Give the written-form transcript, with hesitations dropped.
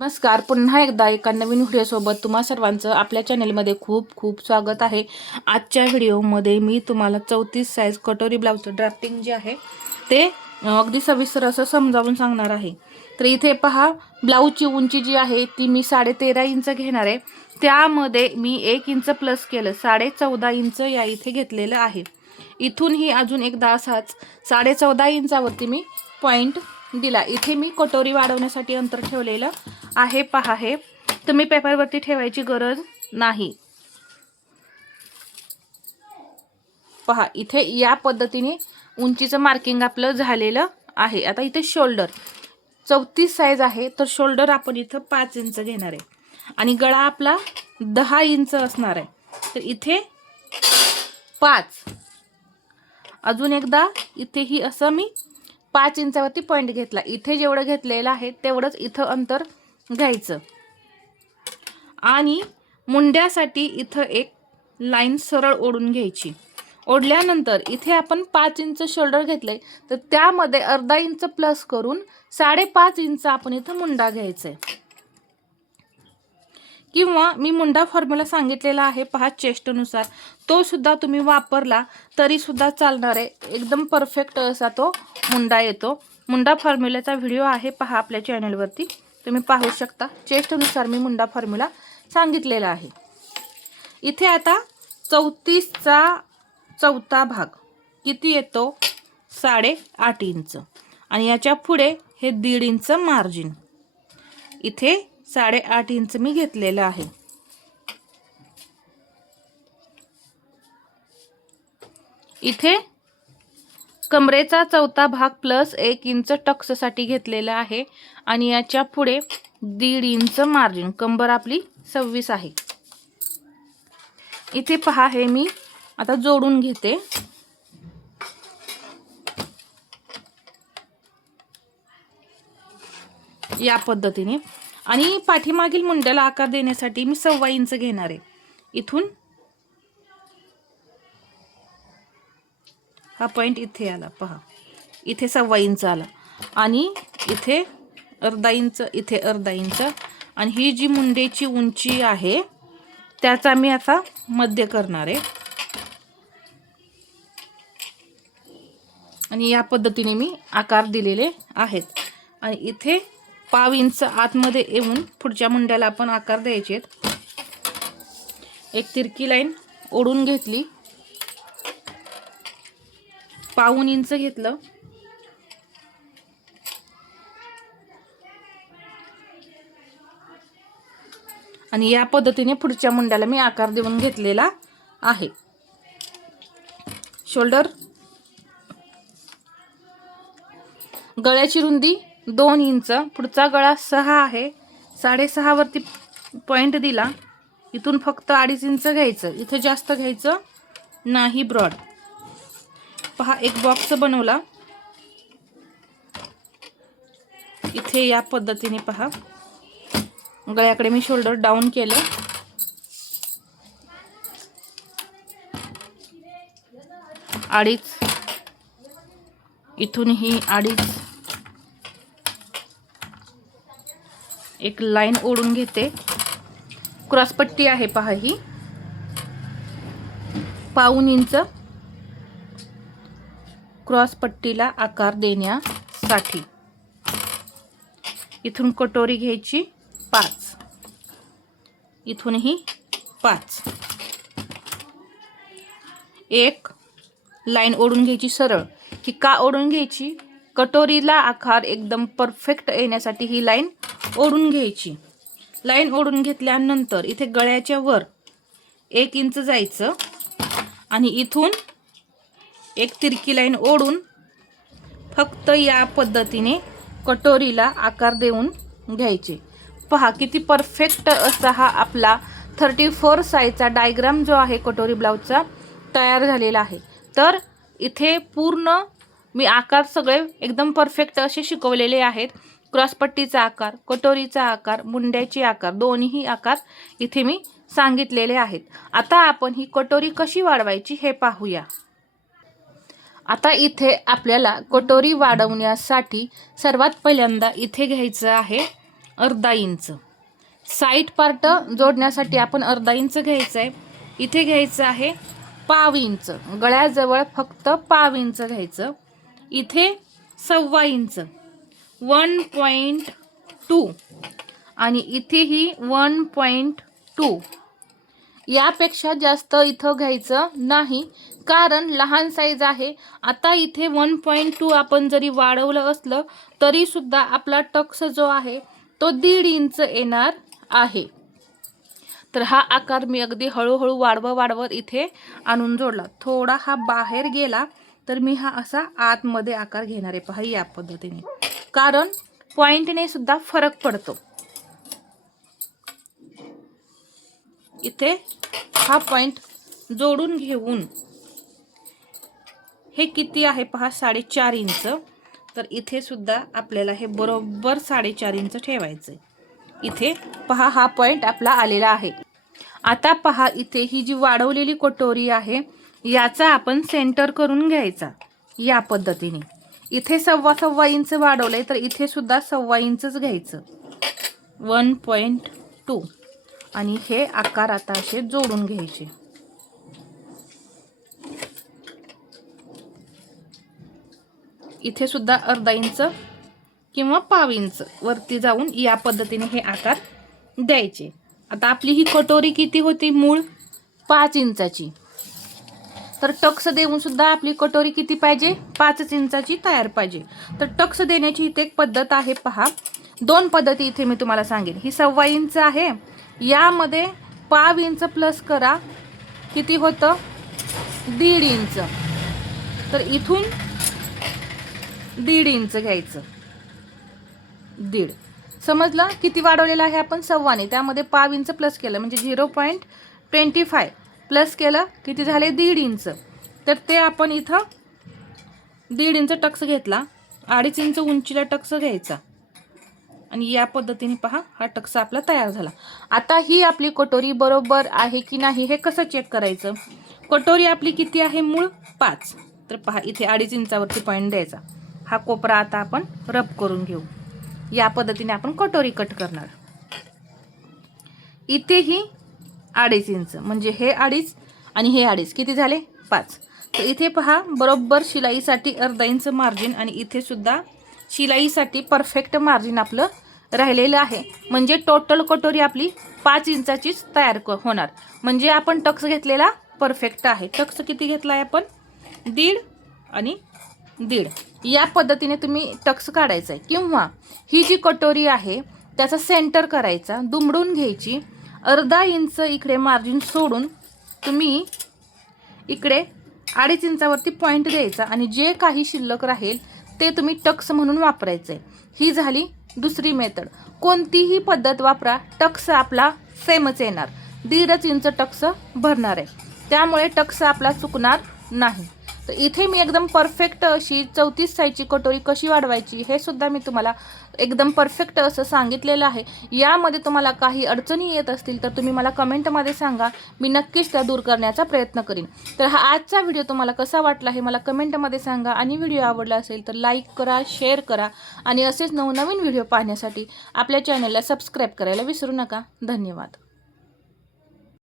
नमस्कार. पुन्हा एकदा एका नवीन व्हिडिओसोबत तुम्हा सर्वांचं आपल्या चॅनलमध्ये खूप खूप स्वागत आहे. आजच्या व्हिडिओमध्ये मी तुम्हाला 34 साईज कटोरी ब्लाऊजचं ड्राफ्टिंग जे आहे ते अगदी सविस्तर असं समजावून सांगणार आहे. तर इथे पहा, ब्लाऊजची उंची जी आहे ती मी 13.5 इंच घेणार आहे. त्यामध्ये मी 1 इंच प्लस केलं, 14.5 इंच या इथे घेतलेलं आहे. इथूनही अजून एकदा असाच 14.5 इंचावरती मी पॉईंट दिला. इथे मी कटोरी वाढवण्यासाठी अंतर ठेवलेलं आहे. पहा, हे तुम्ही पेपरवरती ठेवायची गरज नाही. पहा, इथे या पद्धतीने उंचीचं मार्किंग आपलं झालेलं आहे. आता इथे शोल्डर 34 साईज आहे, तर शोल्डर आपण इथं 5 इंच घेणार आहे आणि गळा आपला 10 इंच असणार आहे. तर इथे 5, अजून एकदा इथेही असं मी 5 इंचावरती पॉईंट घेतला. इथे जेवढं घेतलेलं आहे तेवढंच इथं अंतर घ्यायचं आणि मुंड्यासाठी इथं एक लाईन सरळ ओढून घ्यायची. ओढल्यानंतर इथे आपण 5 इंच शोल्डर घेतले, तर त्यामध्ये अर्धा इंच प्लस करून 5.5 इंच आपण इथं मुंडा घ्यायचा आहे. किंवा मी मुंडा फॉर्म्युला सांगितलेला आहे, पहा, चेस्टनुसार, तो सुद्धा तुम्ही वापरला तरी सुद्धा चालणार आहे. एकदम परफेक्ट असा तो मुंडा येतो. मुंडा फॉर्म्युल्याचा व्हिडिओ आहे, पहा, आपल्या चॅनलवरती तुम्ही पाहू शकता. चेस्टनुसार मी मुंडा फॉर्म्युला सांगितलेला आहे. इथे आता 34चा चौथा भाग किती येतो? 8.5 इंच आणि याच्या पुढे हे 1.5 इंच मार्जिन. इथे 8.5 इंच मी घेतलेलं आहे. इथे कमरेचा चौथा भाग प्लस 1 इंच टक्ससाठी घेतलेला आहे आणि याच्या पुढे 1.5 इंच मार्जिन. कंबर आपली 26 आहे. इथे पहा, हे मी आता जोडून घेते. या पद्धतीने. आणि पाठीमागील मुंड्याला आकार देण्यासाठी मी 1.25 इंच घेणार आहे. इथून हा पॉइंट इथे आला, पहा, इथे 1.25 इंच आला आणि इथे अर्धा इंच, इथे अर्धा इंच, आणि ही जी मुंडेची उंची आहे त्याचा मी आता मध्य करणार आहे. आणि या पद्धतीने मी आकार दिलेले आहेत. आणि इथे 1.5 इंच आतमध्ये येऊन पुढच्या मुंड्याला आपण आकार द्यायचे. एक तिरकी लाईन ओढून घेतली, 1.5 इंच घेतलं आणि या पद्धतीने पुढच्या मुंड्याला मी आकार देऊन घेतलेला आहे. शोल्डर, गळ्याची रुंदी 2 इंच, पुढचा गळा 6 आहे, 6.5 वरती पॉइंट दिला. इथून फक्त 2.5 इंच घ्यायचं, इथे जास्त घ्यायचं नाही. ब्रॉड, पहा, एक बॉक्स बनवला. इथे या पद्धतीने पहा, गळ्याकडे मी शोल्डर डाऊन केलं. अडीच, इथूनही 2.5, एक लाईन ओढून घेते. क्रॉसपट्टी आहे, पहा, ही 1.5 इंच क्रॉसपट्टीला आकार देण्यासाठी. इथून कटोरी घ्यायची 5, इथूनही 5, एक लाईन ओढून घ्यायची सरळ. ही का ओढून घ्यायची? कटोरीला आकार एकदम परफेक्ट येण्यासाठी ही लाईन ओढून घ्यायची. लाईन ओढून घेतल्यानंतर इथे गळ्याच्या वर 1 इंच जायचं आणि इथून एक तिरकी लाईन ओढून फक्त या पद्धतीने कटोरीला आकार देऊन घ्यायचे. पहा, किती परफेक्ट असा हा आपला 34 साईजचा डायग्राम जो आहे कटोरी ब्लाऊजचा तयार झालेला आहे. तर इथे पूर्ण मी आकार सगळे एकदम परफेक्ट असे शिकवलेले आहेत. क्रॉसपट्टीचा आकार, कटोरीचा आकार, मुंड्याचे आकार, दोन्ही आकार इथे मी सांगितलेले आहेत. आता आपण ही कटोरी कशी वाढवायची हे पाहूया. आता इथे आपल्याला कटोरी वाढवण्यासाठी सर्वात पहिल्यांदा इथे घ्यायचं आहे अर्धा इंच. साईड पार्ट जोडण्यासाठी आपण अर्धा इंच घ्यायचं आहे. इथे घ्यायचं आहे पाव इंच. गळ्याजवळ फक्त पाव इंच घ्यायचं. इथे 1.25 इंच 1.2 आणि इथेही 1.2. यापेक्षा जास्त इथं घ्यायचं नाही, कारण लहान साईज आहे. आता इथे 1.2 आपण जरी वाढवलं असलं तरी सुद्धा आपला टक्स जो आहे तो 1.5 इंच येणार आहे. तर हा आकार मी अगदी हळूहळू वाढवत इथे आणून जोडला. थोडा हा बाहेर गेला तर मी हा असा आतमध्ये आकार घेणार आहे. पहा या पद्धतीने, कारण पॉइंटने सुद्धा फरक पडतो. इथे हा पॉइंट जोडून घेऊन हे किती आहे पहा 4.5 इंच. तर इथे सुद्धा आपल्याला हे बरोबर 4.5 इंच ठेवायचं. इथे पहा हा पॉइंट आपला आलेला आहे. आता पहा इथे ही जी वाढवलेली कटोरी आहे याचा आपण सेंटर करून घ्यायचा या पद्धतीने. इथे 1.25 इंच वाढवलंय तर इथे सुद्धा 1.25 इंचच घ्यायचं 1.2 आणि हे आकार आता असे जोडून घ्यायचे. इथे सुद्धा अर्धा इंच किंवा पाव इंच वरती जाऊन या पद्धतीने हे आकार द्यायचे. आता आपली ही कटोरी किती होती मूळ 5 इंचाची. तर टक्स देऊन सुद्धा आपली कटोरी किती पाहिजे 5 इंचाची तयार पाहिजे. तर टक्स देण्याची इथे एक पद्धत आहे पहा. 2 पद्धती इथे मी तुम्हाला सांगेन. ही 1.25 इंच आहे, यामध्ये पाव इंच प्लस करा, किती होतं 1.5 इंच. तर इथून 1.5 इंच घ्यायचं. 1.5 समजलं. किती वाढवलेलं आहे आपण 1.25 त्यामध्ये पाव इंच प्लस केलं म्हणजे 0.25 प्लस केलं किती झाले 1.5 इंच. तर ते आपण इथं 1.5 इंच टक्स घेतला. 2.5 इंच उंचीला टक्स घ्यायचा आणि या पद्धतीने पहा हा टक्स आपला तयार झाला. आता ही आपली कटोरी बरोबर आहे की नाही हे कसं चेक करायचं. कटोरी आपली किती आहे मूळ 5. तर पहा इथे 2.5 इंचावरती पॉईंट द्यायचा. हा कोपरा आता आपण रब करून घेऊ. या पद्धतीने आपण कटोरी कट करणार. इथेही 2.5 इंच म्हणजे हे 2.5 आणि हे 2.5 किती झाले 5. तर इथे पहा बरोबर शिलाईसाठी अर्धा इंच मार्जिन आणि इथे सुद्धा शिलाईसाठी परफेक्ट मार्जिन आपलं राहिलेलं आहे. म्हणजे टोटल कटोरी आपली 5 इंचाचीच तयार होणार. म्हणजे आपण टक्स घेतलेला परफेक्ट आहे. टक्स किती घेतला आहे आपण 1.5 आणि 1.5. या पद्धतीने तुम्ही टक्स काढायचा आहे. किंवा ही जी कटोरी आहे त्याचा सेंटर करायचा, दुमडून घ्यायची. अर्धा इंच इकडे मार्जिन सोडून तुम्ही इकडे 2.5 इंचावरती पॉईंट द्यायचा आणि जे काही शिल्लक राहील ते तुम्ही टक्स म्हणून वापरायचं आहे. ही झाली दुसरी मेथड. कोणतीही पद्धत वापरा, टक्स आपला सेमच येणार. 1.5 इंच टक्स भरणार आहे, त्यामुळे टक्स आपला चुकणार नाही. तर इथे मी एकदम परफेक्ट अशी 34 साईजची कटोरी कशी वाढवायची हे सुद्धा मी तुम्हाला एकदम परफेक्ट असं सांगितलेलं आहे. यामध्ये तुम्हाला काही अडचणी येत असतील तर तुम्ही मला कमेंटमध्ये सांगा, मी नक्कीच त्या दूर करण्याचा प्रयत्न करीन. तर हा आजचा व्हिडिओ तुम्हाला कसा वाटला हे मला कमेंटमध्ये सांगा आणि व्हिडिओ आवडला असेल तर लाईक करा, शेअर करा आणि असेच नवनवीन व्हिडिओ पाहण्यासाठी आपल्या चॅनलला सबस्क्राईब करायला विसरू नका. धन्यवाद.